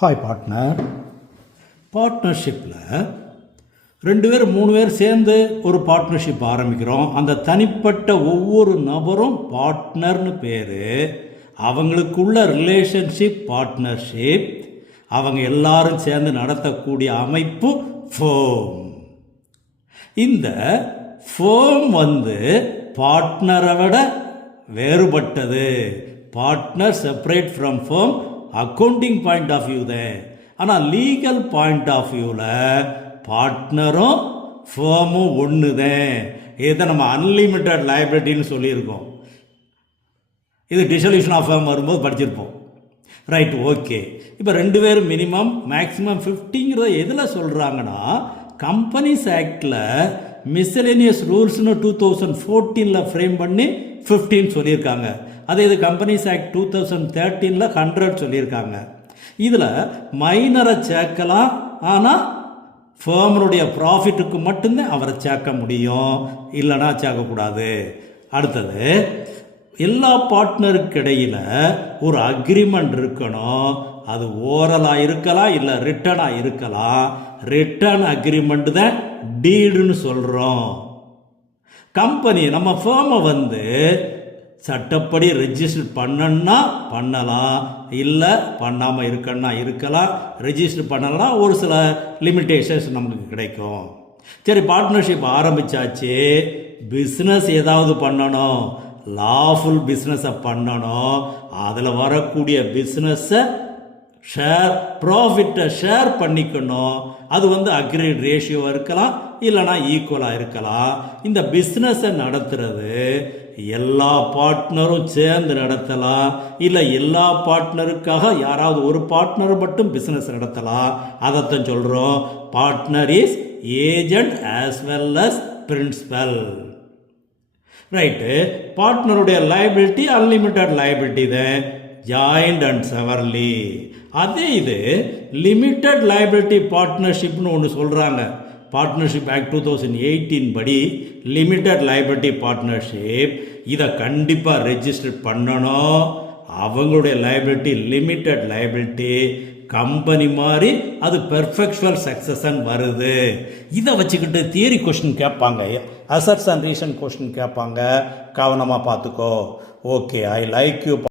Hi partner. பார்ட்னர்ஷிப்பில் 2 பேர் 3 பேர் சேர்ந்து ஒரு பார்ட்னர்ஷிப் ஆரம்பிக்கிறோம். அந்த தனிப்பட்ட ஒவ்வொரு நபரும் பார்ட்னர்னு பேர். அவங்களுக்குள்ள ரிலேஷன்ஷிப் பார்ட்னர்ஷிப். அவங்க எல்லாரும் சேர்ந்து நடத்தக்கூடிய அமைப்பு ஃபேம். இந்த ஃபேம் பார்ட்னரை விட வேறுபட்டது. Partner separate from firm accounting point of view தான். ஆனால் லீகல் பாயிண்ட் ஆஃப் வியூவில் பார்ட்னரும் ஃபேமும் ஒன்று தான். இதை நம்ம அன்லிமிட்டட் லைபிலிட்டின்னு சொல்லியிருக்கோம். இது டிசல்யூஷன் ஆஃப் ஃபேம் வரும்போது படிச்சிருப்போம். Right, okay. இப்போ 2 பேரும் மினிமம் மேக்ஸிமம் 50ங்கிறத எதில் சொல்கிறாங்கன்னா, கம்பெனிஸ் ஆக்டில் மிஸ்செலேனியஸ் ரூல்ஸ்னு 2014 ஃப்ரேம் பண்ணி 15 சொல்லியிருக்காங்க. அதே இது கம்பெனிஸ் ஆக்ட் 2013 100 சொல்லியிருக்காங்க. இதில் மைனரை சேர்க்கலாம், ஆனால் ஃபேர்மனுடைய ப்ராஃபிட்டுக்கு மட்டும்தான் அவரை சேர்க்க முடியும், இல்லைனா சேர்க்கக்கூடாது. அடுத்தது, எல்லா பார்ட்னருக்கு இடையில் ஒரு அக்ரிமெண்ட் இருக்கணும். அது ஓரலாக இருக்கலாம், இல்லை ரிட்டனாக இருக்கலாம். ரிட்டன் அக்ரிமெண்ட் தான் டீடுன்னு சொல்கிறோம். கம்பெனி நம்ம ஃபேமை சட்டப்படி ரெஜிஸ்டர் பண்ணணும்னா பண்ணலாம், இல்லை பண்ணாமல் இருக்கணும்னா இருக்கலாம். ரெஜிஸ்டர் பண்ணலாம், ஒரு சில லிமிட்டேஷன்ஸ் நமக்கு கிடைக்கும். சரி, பார்ட்னர்ஷிப் ஆரம்பித்தாச்சு. பிஸ்னஸ் ஏதாவது பண்ணணும், லாஃபுல் பிஸ்னஸை பண்ணணும். அதில் வரக்கூடிய பிஸ்னஸை ஷேர் ப்ராஃபிட்டை ஷேர் பண்ணிக்கணும். அது அக்ரிட் ரேஷியோ இருக்கலாம், இல்லைனா ஈக்குவலாக இருக்கலாம். இந்த பிஸ்னஸை நடத்துறது எல்லா பார்ட்னரும் சேர்ந்து நடத்தலாம், இல்லை எல்லா பார்ட்னருக்காக யாராவது ஒரு பார்ட்னர் மட்டும் பிஸ்னஸ் நடத்தலாம். அதைத்தான் சொல்கிறோம், partner is agent as well as principal. Right. பார்ட்னருடைய லைபிலிட்டி அன்லிமிட்டட் லைபிலிட்டி தான், ஜாயிண்ட் அண்ட் செவர்லி. அதே இது லிமிட்டட் லைபிலிட்டி பார்ட்னர்ஷிப்னு ஒன்று சொல்கிறாங்க. பார்ட்னர்ஷிப் ஆக்ட் 2018 படி லிமிட்டட் லைபிலிட்டி பார்ட்னர்ஷிப் இதை கண்டிப்பாக ரெஜிஸ்டர் பண்ணணும். அவங்களுடைய லைபிலிட்டி லிமிட்டட் லைபிலிட்டி கம்பெனி மாதிரி அது பெர்ஃபெக்சுவல் சக்சஸன் வருது. இதை வச்சுக்கிட்டு தியரி கொஸ்டின் கேட்பாங்க, அசர்ட்ஸ் அண்ட் ரீசன் கொஸ்டின் கேட்பாங்க. கவனமாக பார்த்துக்கோ. Okay, I like you.